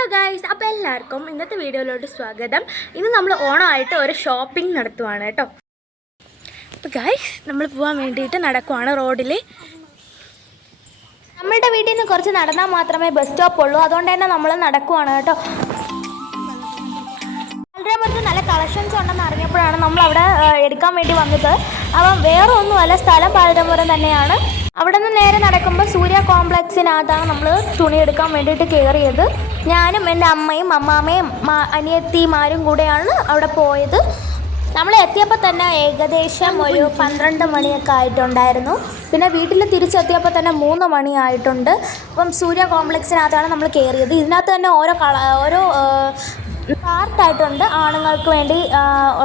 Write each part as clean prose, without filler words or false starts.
Hello guys, അപ്പോൾ എല്ലാവർക്കും ഇന്നത്തെ വീഡിയോയിലോട്ട് സ്വാഗതം. ഇന്ന് നമ്മൾ ഓണമായിട്ട് ഒരു ഷോപ്പിംഗ് നടത്തുവാണ് കേട്ടോ. അപ്പോൾ ഗൈസ്, നമ്മൾ പോകാൻ വേണ്ടിയിട്ട് നടക്കുവാണ് റോഡിൽ. നമ്മുടെ വീട്ടിൽ നിന്ന് കുറച്ച് നടന്നാൽ മാത്രമേ ബസ് സ്റ്റോപ്പ് ഉള്ളൂ, അതുകൊണ്ട് തന്നെ നമ്മൾ നടക്കുവാണ് കേട്ടോ. പാലരാമൂരത്ത് നല്ല കളക്ഷൻസ് ഉണ്ടെന്ന് അറിഞ്ഞപ്പോഴാണ് നമ്മൾ അവിടെ എടുക്കാൻ വേണ്ടി വന്നത്. അപ്പം വേറെ ഒന്നുമല്ല, സ്ഥലം പാലരാമൂരം തന്നെയാണ്. അവിടെ നിന്ന് നേരെ നടക്കുമ്പോൾ സൂര്യ കോംപ്ലക്സിനകത്താണ് നമ്മൾ തുണി എടുക്കാൻ വേണ്ടിയിട്ട് കയറിയത്. ഞാനും എൻ്റെ അമ്മയും അമ്മാമ്മയും അനിയത്തിമാരും കൂടെയാണ് അവിടെ പോയത്. നമ്മൾ എത്തിയപ്പോൾ തന്നെ ഏകദേശം ഒരു 12 മണിയൊക്കെ ആയിട്ടുണ്ടായിരുന്നു. പിന്നെ വീട്ടിൽ തിരിച്ചെത്തിയപ്പോൾ തന്നെ 3 മണി ആയിട്ടുണ്ട്. അപ്പം സൂര്യ കോംപ്ലക്സിനകത്താണ് നമ്മൾ കയറിയത്. ഇതിനകത്ത് തന്നെ ഓരോ പാർട്ടായിട്ടുണ്ട്. ആണുങ്ങൾക്ക് വേണ്ടി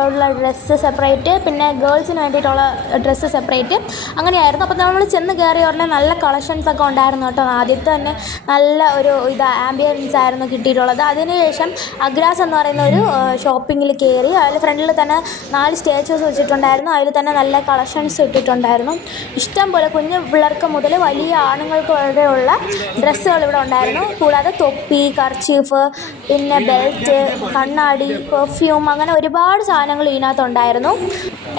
ഉള്ള ഡ്രസ്സ് സെപ്പറേറ്റ്, പിന്നെ ഗേൾസിന് വേണ്ടിയിട്ടുള്ള ഡ്രസ്സ് സെപ്പറേറ്റ്, അങ്ങനെയായിരുന്നു. അപ്പോൾ നമ്മൾ ചെന്ന് കയറിയ ഉടനെ നല്ല കളക്ഷൻസൊക്കെ ഉണ്ടായിരുന്നു കേട്ടോ. ആദ്യത്തെ തന്നെ നല്ല ഒരു ആംബിയൻസ് ആയിരുന്നു കിട്ടിയിട്ടുള്ളത്. അതിനുശേഷം അഗ്രാസ് എന്ന് പറയുന്ന ഒരു ഷോപ്പിങ്ങിൽ കയറി. അതിൽ ഫ്രണ്ടിൽ തന്നെ 4 സ്റ്റേച്ചസ് വെച്ചിട്ടുണ്ടായിരുന്നു. അതിൽ തന്നെ നല്ല കളക്ഷൻസ് ഇട്ടിട്ടുണ്ടായിരുന്നു. ഇഷ്ടം പോലെ കുഞ്ഞു പിള്ളേർക്ക് മുതൽ വലിയ ആണുങ്ങൾക്ക് വരെയുള്ള ഡ്രസ്സുകൾ ഇവിടെ ഉണ്ടായിരുന്നു. കൂടാതെ തൊപ്പി, കർച്ചീഫ്, പിന്നെ ബെൽറ്റ്, കണ്ണാടി, പെർഫ്യൂം, അങ്ങനെ ഒരുപാട് സാധനങ്ങൾ ഇതിനകത്തുണ്ടായിരുന്നു.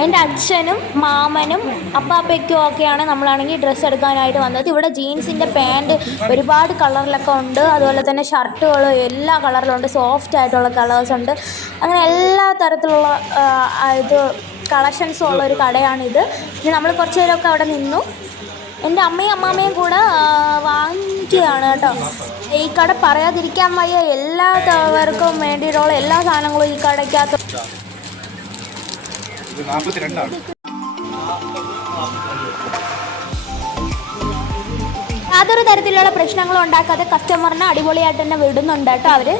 എൻ്റെ അച്ഛനും മാമനും അപ്പാപ്പയ്ക്കും ഒക്കെയാണ് നമ്മളാണെങ്കിൽ ഡ്രസ്സ് എടുക്കാനായിട്ട് വന്നത്. ഇവിടെ ജീൻസിൻ്റെ പാൻറ്റ് ഒരുപാട് കളറിലൊക്കെ ഉണ്ട്. അതുപോലെ തന്നെ ഷർട്ടുകൾ എല്ലാ കളറിലുണ്ട്. സോഫ്റ്റ് ആയിട്ടുള്ള കളേഴ്സ് ഉണ്ട്. അങ്ങനെ എല്ലാ തരത്തിലുള്ള കളക്ഷൻസും ഉള്ളൊരു കടയാണിത്. പിന്നെ നമ്മൾ കുറച്ച് നേരമൊക്കെ അവിടെ നിന്നു. എൻ്റെ അമ്മയും അമ്മാമ്മയും കൂടെ വാങ്ങിക്കുകയാണ് കേട്ടോ. ഈ കട പറയാതിരിക്കാൻ വയ്യ. എല്ലാവർക്കും വേണ്ടിയിട്ടുള്ള എല്ലാ സാധനങ്ങളും ഈ കടയ്ക്കകത്ത്. യാതൊരു തരത്തിലുള്ള പ്രശ്നങ്ങളും ഉണ്ടാക്കാതെ കസ്റ്റമറിനെ അടിപൊളിയായിട്ട് തന്നെ വിടുന്നുണ്ട് കേട്ടോ അവർ.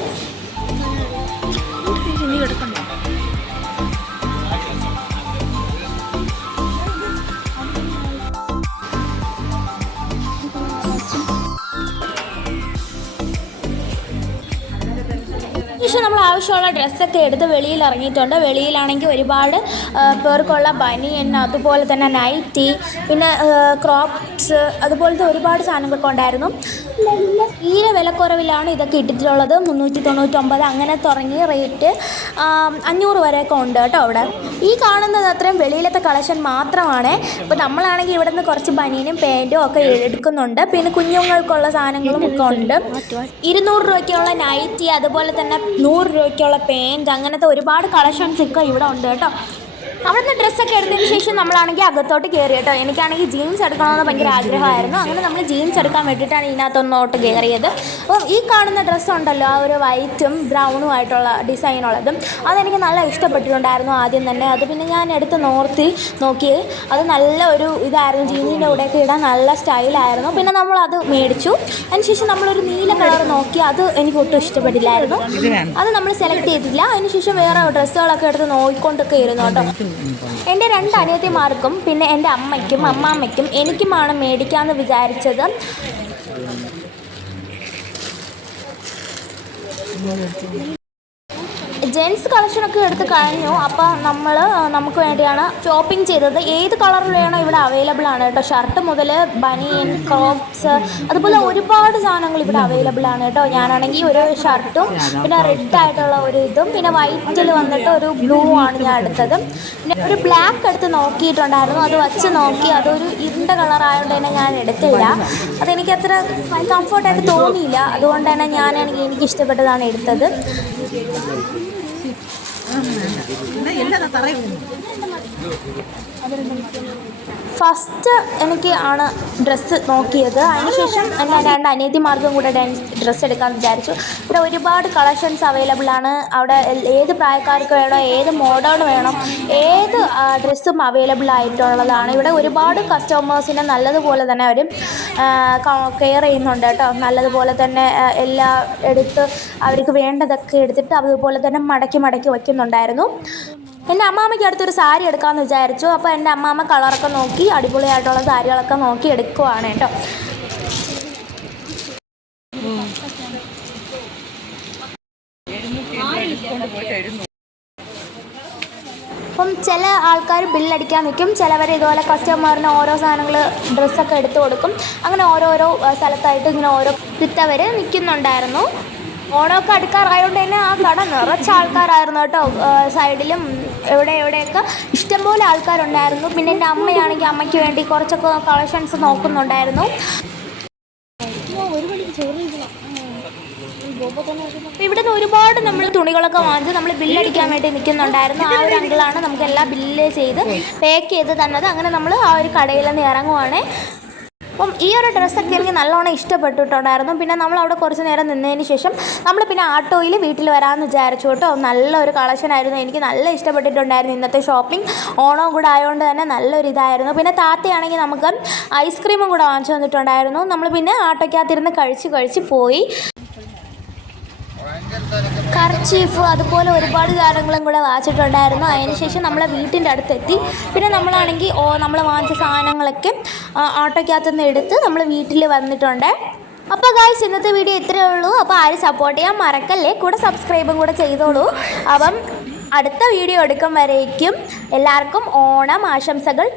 ശേഷം നമ്മൾ ആവശ്യമുള്ള ഡ്രസ്സൊക്കെ എടുത്ത് വെളിയിൽ ഇറങ്ങിയിട്ടുണ്ട്. വെളിയിലാണെങ്കിൽ ഒരുപാട് പേർക്കുള്ള ബനിയൻ, അതുപോലെ തന്നെ നൈറ്റി, പിന്നെ ക്രോപ്സ്, അതുപോലത്തെ ഒരുപാട് സാധനങ്ങളൊക്കെ ഉണ്ടായിരുന്നു. തീരെ വിലക്കുറവിലാണ് ഇതൊക്കെ ഇട്ടിട്ടുള്ളത്. 399 അങ്ങനെ തുടങ്ങിയ റേറ്റ് 500 വരെയൊക്കെ ഉണ്ട് കേട്ടോ അവിടെ. ഈ കാണുന്നത് അത്രയും വെളിയിലത്തെ കളക്ഷൻ മാത്രമാണ്. ഇപ്പോൾ നമ്മളാണെങ്കിൽ ഇവിടെ നിന്ന് കുറച്ച് ബനിയനും പാൻറ്റും ഒക്കെ എടുക്കുന്നുണ്ട്. പിന്നെ കുഞ്ഞുങ്ങൾക്കുള്ള സാധനങ്ങളും ഒക്കെ ഉണ്ട്. 200 രൂപയ്ക്കുള്ള നൈറ്റി, അതുപോലെ തന്നെ 100 രൂപയ്ക്കുള്ള പാൻറ്റ്, അങ്ങനത്തെ ഒരുപാട് കളക്ഷൻസ് ഒക്കെ ഇവിടെ ഉണ്ട് കേട്ടോ. അവിടെ നിന്ന് ഡ്രസ്സൊക്കെ എടുത്തതിന് ശേഷം നമ്മളാണെങ്കിൽ അകത്തോട്ട് കയറി കേട്ടോ. എനിക്കാണെങ്കിൽ ജീൻസ് എടുക്കണമെന്ന് ഭയങ്കര ആഗ്രഹമായിരുന്നു. അങ്ങനെ നമ്മൾ ജീൻസ് എടുക്കാൻ വേണ്ടിയിട്ടാണ് ഇതിനകത്തൊന്നോട്ട് കയറിയത്. അപ്പം ഈ കാണുന്ന ഡ്രസ്സുണ്ടല്ലോ, ആ ഒരു വൈറ്റും ബ്രൗണും ആയിട്ടുള്ള ഡിസൈനുള്ളതും, അതെനിക്ക് നല്ല ഇഷ്ടപ്പെട്ടിട്ടുണ്ടായിരുന്നു ആദ്യം തന്നെ. അത് പിന്നെ ഞാൻ എടുത്ത് നോക്കി. അത് നല്ല ഒരു ഇതായിരുന്നു. ജീൻസിൻ്റെ കൂടെയൊക്കെ ഇടാൻ നല്ല സ്റ്റൈലായിരുന്നു. പിന്നെ നമ്മളത് മേടിച്ചു. അതിനുശേഷം നമ്മളൊരു നീല കളർ നോക്കി. അത് എനിക്ക് ഒട്ടും ഇഷ്ടപ്പെട്ടില്ലായിരുന്നു. അത് നമ്മൾ സെലക്ട് ചെയ്തില്ല. അതിനുശേഷം വേറെ ഡ്രസ്സുകളൊക്കെ എടുത്ത് നോക്കിക്കൊണ്ടൊക്കെ ഇരുന്നു കേട്ടോ. എൻ്റെ 2 അനിയത്തിമാർക്കും പിന്നെ എൻ്റെ അമ്മയ്ക്കും അമ്മാമ്മയ്ക്കും എനിക്കുമാണ് മേടിക്കാമെന്ന് വിചാരിച്ചത്. ജെൻസ് കളക്ഷനൊക്കെ എടുത്ത് കഴിഞ്ഞു. അപ്പോൾ നമുക്ക് വേണ്ടിയാണ് ഷോപ്പിംഗ് ചെയ്തത്. ഏത് കളറിൽ വേണോ ഇവിടെ അവൈലബിൾ ആണ് കേട്ടോ. ഷർട്ട് മുതൽ ബനിയൻ, ക്രോപ്സ്, അതുപോലെ ഒരുപാട് സാധനങ്ങൾ ഇവിടെ അവൈലബിൾ ആണ് കേട്ടോ. ഞാനാണെങ്കിൽ ഒരു ഷർട്ടും പിന്നെ റെഡ് ആയിട്ടുള്ള ഒരു ഇതും പിന്നെ വൈറ്റിൽ വന്നിട്ട് ഒരു ബ്ലൂ ആണ് ഞാൻ എടുത്തത്. പിന്നെ ഒരു ബ്ലാക്ക് എടുത്ത് നോക്കിയിട്ടുണ്ടായിരുന്നു. അത് വച്ച് നോക്കി. അതൊരു ഇരുണ്ട കളറായതുകൊണ്ട് തന്നെ ഞാൻ എടുത്തില്ല. അതെനിക്ക് അത്ര കംഫർട്ടായിട്ട് തോന്നിയില്ല. അതുകൊണ്ട് തന്നെ എനിക്ക് ഇഷ്ടപ്പെട്ടതാണ് എടുത്തത്. ഫസ്റ്റ് എനിക്ക് ആണ് ഡ്രസ്സ് നോക്കിയത്. അതിനുശേഷം എൻ്റെ 2 അനിയത്തിമാർക്കും കൂടെ ഡ്രസ്സ് എടുക്കാമെന്ന് വിചാരിച്ചു. ഇവിടെ ഒരുപാട് കളക്ഷൻസ് അവൈലബിൾ ആണ്. അവിടെ ഏത് പ്രായക്കാർക്ക് വേണോ, ഏത് മോഡേൺ വേണം, ഏത് ഡ്രസ്സും അവൈലബിൾ ആയിട്ടുള്ളതാണ്. ഇവിടെ ഒരുപാട് കസ്റ്റമേഴ്സിനെ നല്ലതുപോലെ തന്നെ അവർ കെയർ ചെയ്യുന്നുണ്ട് കേട്ടോ. നല്ലതുപോലെ തന്നെ എല്ലാം എടുത്ത് അവർക്ക് വേണ്ടതൊക്കെ എടുത്തിട്ട് അതുപോലെ തന്നെ മടക്കി വയ്ക്കുന്നുണ്ടായിരുന്നു. എൻ്റെ അമ്മാമ്മയ്ക്ക് അടുത്തൊരു സാരി എടുക്കാമെന്ന് വിചാരിച്ചു. അപ്പോൾ എൻ്റെ അമ്മാമ്മ കളറൊക്കെ നോക്കി അടിപൊളിയായിട്ടുള്ള സാരികളൊക്കെ നോക്കി എടുക്കുവാണ് കേട്ടോ. അപ്പം ചില ആൾക്കാർ ബില്ലടിക്കാൻ നിൽക്കും. ചിലവർ ഇതുപോലെ കസ്റ്റമറിന് ഓരോ സാധനങ്ങൾ ഡ്രസ്സൊക്കെ എടുത്തു കൊടുക്കും. അങ്ങനെ ഓരോരോ സ്ഥലത്തായിട്ട് ഇങ്ങനെ ഓരോ വിറ്റവർ നിൽക്കുന്നുണ്ടായിരുന്നു. ഓണമൊക്കെ അടുക്കാറായതുകൊണ്ട് തന്നെ ആ കട നിറച്ച ആൾക്കാരായിരുന്നു കേട്ടോ. സൈഡിലും എവിടെയൊക്കെ ഇഷ്ടംപോലെ ആൾക്കാരുണ്ടായിരുന്നു. പിന്നെ എൻ്റെ അമ്മയാണെങ്കിൽ അമ്മയ്ക്ക് വേണ്ടി കുറച്ചൊക്കെ കളക്ഷൻസ് നോക്കുന്നുണ്ടായിരുന്നു. ഇവിടെ നിന്ന് ഒരുപാട് നമ്മൾ തുണികളൊക്കെ വാങ്ങിച്ച് നമ്മൾ ബില്ലടിക്കാൻ വേണ്ടി നിൽക്കുന്നുണ്ടായിരുന്നു. ആ ഒരു അങ്കിളാണ് നമുക്ക് എല്ലാം ബില്ല് ചെയ്ത് പാക്ക് ചെയ്ത് തന്നത്. അങ്ങനെ നമ്മൾ ആ ഒരു കടയിൽ നിന്ന് ഇറങ്ങുവാണ്. അപ്പം ഈ ഒരു ഡ്രസ്സൊക്കെ എനിക്ക് നല്ലോണം ഇഷ്ടപ്പെട്ടിട്ടുണ്ടായിരുന്നു. പിന്നെ നമ്മൾ അവിടെ കുറച്ച് നേരം നിന്നതിന് ശേഷം നമ്മൾ പിന്നെ ആട്ടോയിൽ വീട്ടിൽ വരാമെന്ന് വിചാരിച്ചു കേട്ടോ. നല്ലൊരു കളക്ഷനായിരുന്നു, എനിക്ക് നല്ല ഇഷ്ടപ്പെട്ടിട്ടുണ്ടായിരുന്നു ഇന്നത്തെ ഷോപ്പിംഗ്. ഓണവും കൂടെ ആയതുകൊണ്ട് തന്നെ നല്ലൊരു ഇതായിരുന്നു. പിന്നെ താത്തയാണെങ്കിൽ നമുക്ക് ഐസ്ക്രീമും കൂടെ വാങ്ങിച്ചു തന്നിട്ടുണ്ടായിരുന്നു. നമ്മൾ പിന്നെ ആട്ടോയ്ക്കകത്തിരുന്ന് കഴിച്ച് പോയി. കർച്ചീഫ് അതുപോലെ ഒരുപാട് സാധനങ്ങളും കൂടെ വാങ്ങിച്ചിട്ടുണ്ടായിരുന്നു. അതിനുശേഷം നമ്മളെ വീട്ടിൻ്റെ അടുത്തെത്തി. പിന്നെ നമ്മളാണെങ്കിൽ നമ്മൾ വാങ്ങിച്ച സാധനങ്ങളൊക്കെ ഓട്ടോയ്ക്കകത്തു നിന്ന് എടുത്ത് നമ്മൾ വീട്ടിൽ വന്നിട്ടുണ്ട്. അപ്പോൾ ഗായ്സ് ഇന്നത്തെ വീഡിയോ ഇത്രയേ ഉള്ളൂ. അപ്പോൾ ആരും സപ്പോർട്ട് ചെയ്യാൻ മറക്കല്ലേ, കൂടെ സബ്സ്ക്രൈബും കൂടെ ചെയ്തോളൂ. അപ്പം അടുത്ത വീഡിയോ എടുക്കും വരേക്കും എല്ലാവർക്കും ഓണം ആശംസകൾ.